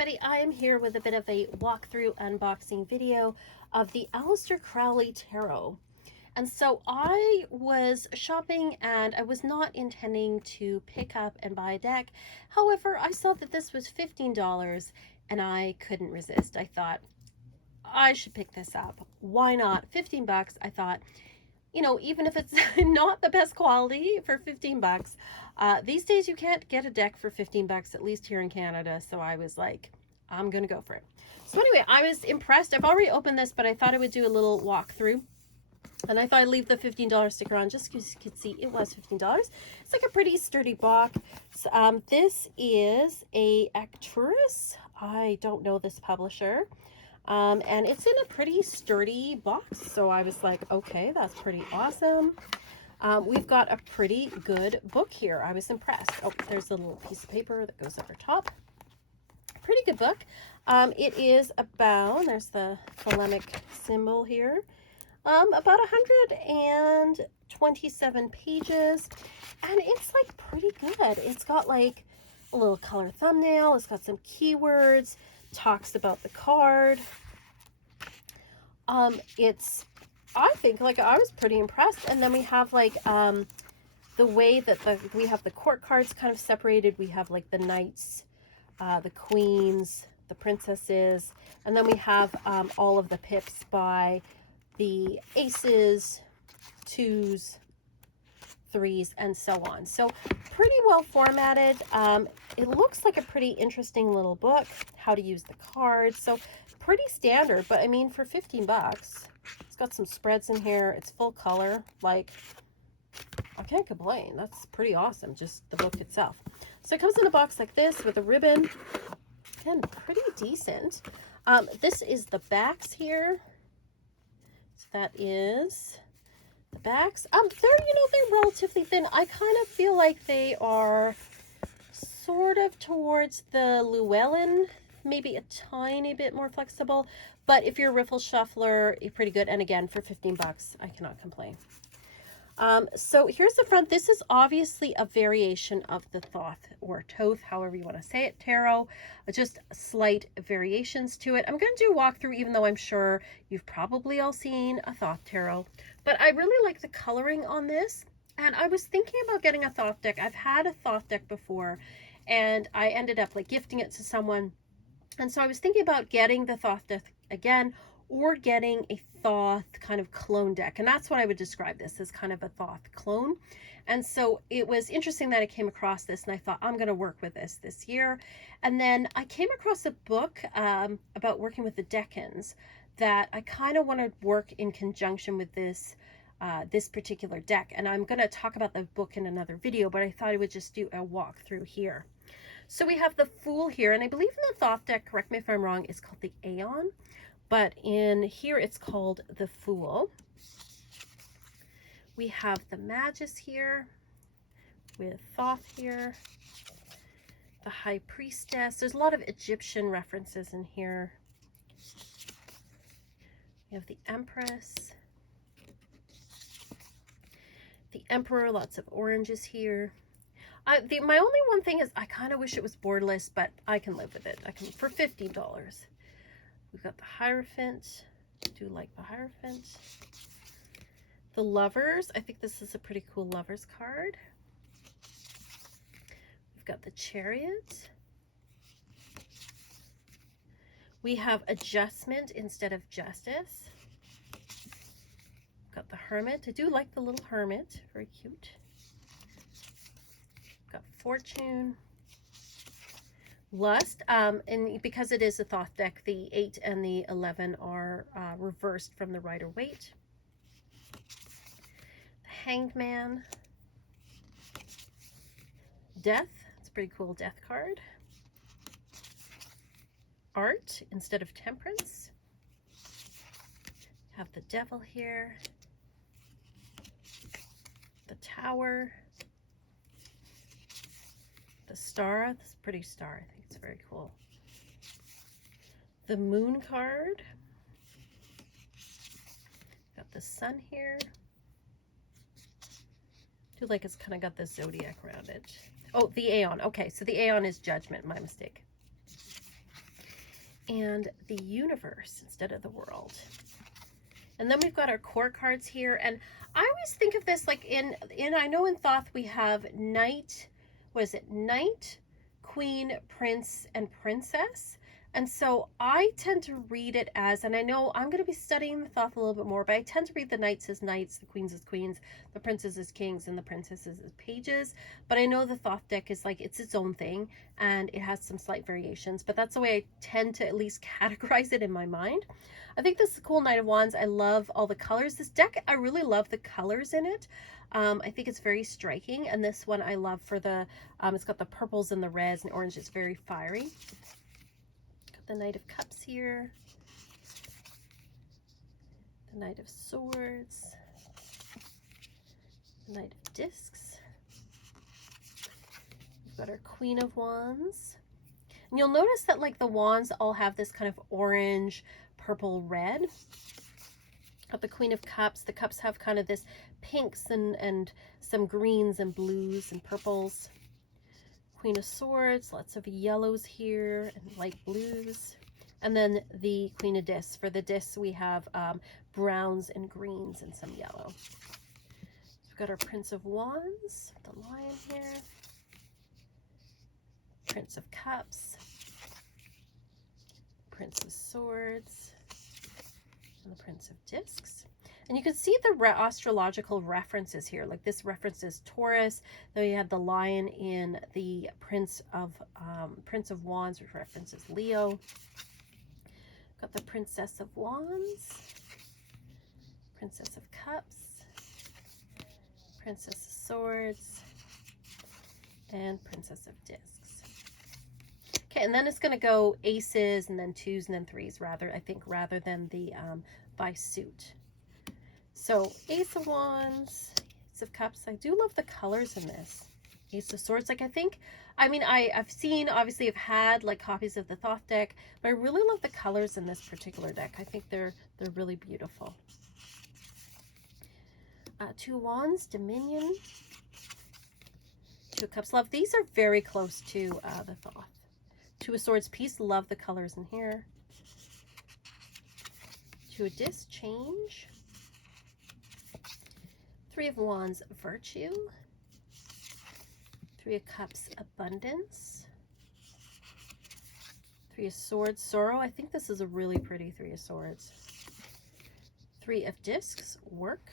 everybody, I am here with a bit of a walkthrough unboxing video of the Aleister Crowley Tarot. And so I was shopping and I was not intending to pick up and buy a deck. However, I saw that this was $15 and I couldn't resist. I thought I should pick this up. Why not? 15 bucks. I thought, you know, even if it's not the best quality for 15 bucks, these days you can't get a deck for 15 bucks, at least here in Canada. So I was like, I'm going to go for it. So anyway, I was impressed. I've already opened this, but I thought I would do a little walkthrough. And I thought I'd leave the $15 sticker on just because you could see it was $15. It's like a pretty sturdy box. This is a Arcturus. I don't know this publisher. And it's in a pretty sturdy box. So I was like, okay, that's pretty awesome. We've got a pretty good book here. I was impressed. Oh, there's a little piece of paper that goes over top. Pretty good book. It is about, there's the polemic symbol here, about 127 pages. And it's like pretty good. It's got like a little color thumbnail. It's got some keywords. Talks about the card. I think, like, I was pretty impressed. And then we have like the way that we have the court cards kind of separated. We have like the knights, the queens, the princesses, and then we have all of the pips by the aces, twos, threes, and so on. So pretty well formatted. It looks like a pretty interesting little book, how to use the cards. So pretty standard, but I mean, for 15 bucks, it's got some spreads in here. It's full color. Like, I can't complain. That's pretty awesome, just the book itself. So it comes in a box like this with a ribbon. Again, pretty decent. This is the backs here. So that is the backs. They're relatively thin. I kind of feel like they are sort of towards the Llewellyn, maybe a tiny bit more flexible, but if you're a riffle shuffler, you're pretty good. And again, for 15 bucks, I cannot complain. So here's the front. This is obviously a variation of the Thoth or Toth, however you want to say it, tarot. Just slight variations to it. I'm going to do a walkthrough, even though I'm sure you've probably all seen a Thoth tarot. But I really like the coloring on this. And I was thinking about getting a Thoth deck. I've had a Thoth deck before, and I ended up like gifting it to someone. And so I was thinking about getting the Thoth deck again, or getting a Thoth kind of clone deck. And that's what I would describe this as, kind of a Thoth clone. And so it was interesting that I came across this, and I thought, I'm going to work with this year. And then I came across a book about working with the Decans that I kind of want to work in conjunction with this particular deck. And I'm going to talk about the book in another video, but I thought I would just do a walkthrough here. So we have the Fool here, and I believe in the Thoth deck, correct me if I'm wrong, it's called the Aeon. But in here, it's called the Fool. We have the Magus here with Thoth here. The High Priestess. There's a lot of Egyptian references in here. We have the Empress. The Emperor, lots of oranges here. My only one thing is I kind of wish it was borderless, but I can live with it. I can, for $15. We've got the Hierophant. I do like the Hierophant. The Lovers. I think this is a pretty cool Lovers card. We've got the Chariot. We have Adjustment instead of Justice. We've got the Hermit. I do like the little Hermit. Very cute. We've got Fortune. Lust, and because it is a Thoth deck, the 8 and the 11 are reversed from the Rider-Waite. The Hanged Man. Death, it's a pretty cool death card. Art instead of Temperance. Have the Devil here. The Tower. The Star, this pretty star, I think it's very cool. The Moon card. Got the Sun here. I do like it's kind of got the zodiac around it. Oh, the Aeon. Okay, so the Aeon is Judgment, my mistake. and the universe instead of the world. And then we've got our court cards here. And I always think of this like I know in Thoth we have knight, what is it? Knight, queen, prince, and princess. And so I tend to read it as, and I know I'm going to be studying the Thoth a little bit more, but I tend to read the knights as knights, the queens as queens, the princes as kings, and the princesses as pages. But I know the Thoth deck is like, it's its own thing, and it has some slight variations, but that's the way I tend to at least categorize it in my mind. I think this is a cool Knight of Wands. I love all the colors. This deck, I really love the colors in it. I think it's very striking, and this one I love for the, it's got the purples and the reds and orange. It's very fiery. The Knight of Cups here, the Knight of Swords, the Knight of Discs. We've got our Queen of Wands. And you'll notice that like the wands all have this kind of orange, purple, red. Got the Queen of Cups. The cups have kind of this pinks and some greens and blues and purples. Queen of Swords, lots of yellows here and light blues. And then the Queen of Discs. For the discs, we have browns and greens and some yellow. So we've got our Prince of Wands, the lion here. Prince of Cups. Prince of Swords. And the Prince of Discs. And you can see the astrological references here. Like this references Taurus. Then you had the lion in the Prince of Wands, which references Leo. Got the Princess of Wands, Princess of Cups, Princess of Swords, and Princess of Discs. Okay, and then it's going to go aces and then twos and then threes, rather than the by suit. So Ace of Wands, Ace of Cups. I do love the colors in this. Ace of Swords. Like I've seen, obviously I've had like copies of the Thoth deck, but I really love the colors in this particular deck. I think they're really beautiful. Two of Wands, Dominion. Two of Cups, Love. These are very close to the Thoth. Two of Swords, Peace. Love the colors in here. Two of Discs, Change. Three of Wands, Virtue. Three of Cups, Abundance. Three of Swords, Sorrow. I think this is a really pretty Three of Swords. Three of Discs, Work.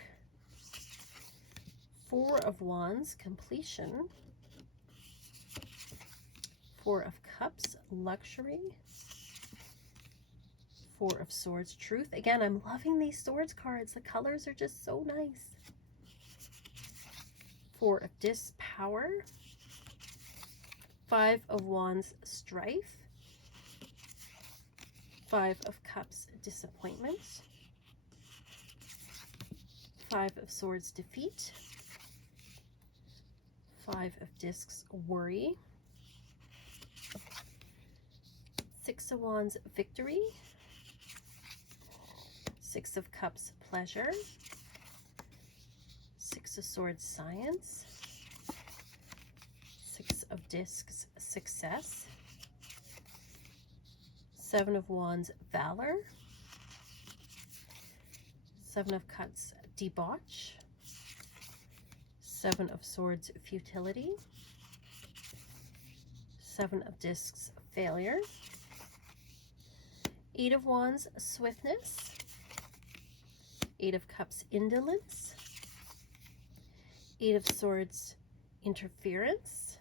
Four of Wands, Completion. Four of Cups, Luxury. Four of Swords, Truth. Again, I'm loving these Swords cards. The colors are just so nice. Four of Discs, Power. Five of Wands, Strife. Five of Cups, Disappointment. Five of Swords, Defeat. Five of Discs, Worry. Six of Wands, Victory. Six of Cups, Pleasure. Six of Swords, Science. Six of Discs, Success. Seven of Wands, Valor. Seven of Cups, Debauch. Seven of Swords, Futility. Seven of Discs, Failure. Eight of Wands, Swiftness. Eight of Cups, Indolence. Eight of Swords, Interference.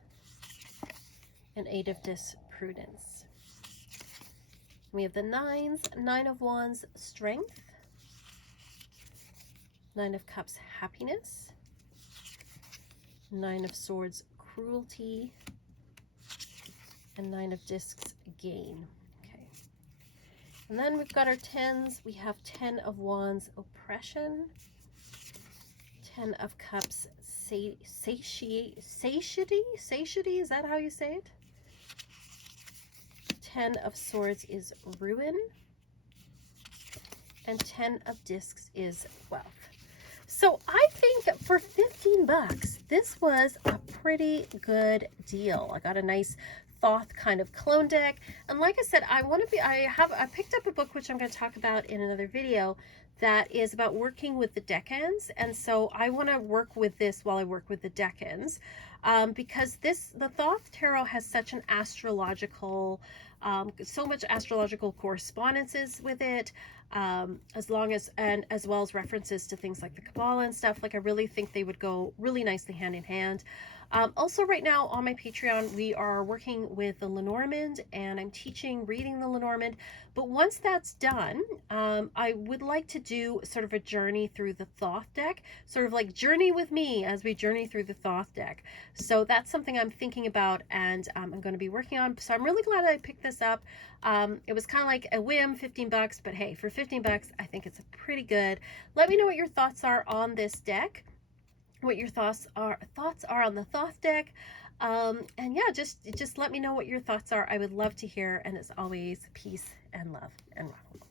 And Eight of Discs, Prudence. We have the nines. Nine of Wands, Strength. Nine of Cups, Happiness. Nine of Swords, Cruelty. And Nine of Discs, Gain. Okay. And then we've got our tens. We have 10 of Wands, Oppression. 10 of Cups, Satiety? Satiety, is that how you say it? 10 of Swords is Ruin. And 10 of Discs is Wealth. So I think for 15 bucks, this was a pretty good deal. I got a nice Thoth kind of clone deck. And like I said, I picked up a book which I'm going to talk about in another video that is about working with the decans. And so I want to work with this while I work with the decans, because the Thoth Tarot has such an astrological, so much astrological correspondences with it, as well as references to things like the Kabbalah and stuff. Like, I really think they would go really nicely hand in hand. Also, right now on my Patreon, we are working with the Lenormand, and I'm teaching reading the Lenormand. But once that's done, I would like to do sort of a journey through the Thoth deck, sort of like journey with me as we journey through the Thoth deck. So that's something I'm thinking about, and I'm going to be working on. So I'm really glad I picked this up. It was kind of like a whim, 15 bucks, but hey, for 15 bucks, I think it's pretty good. Let me know what your thoughts are on this deck, what your thoughts are on the Thoth deck, and yeah, just let me know what your thoughts are. I would love to hear. And as always, peace and love and rock.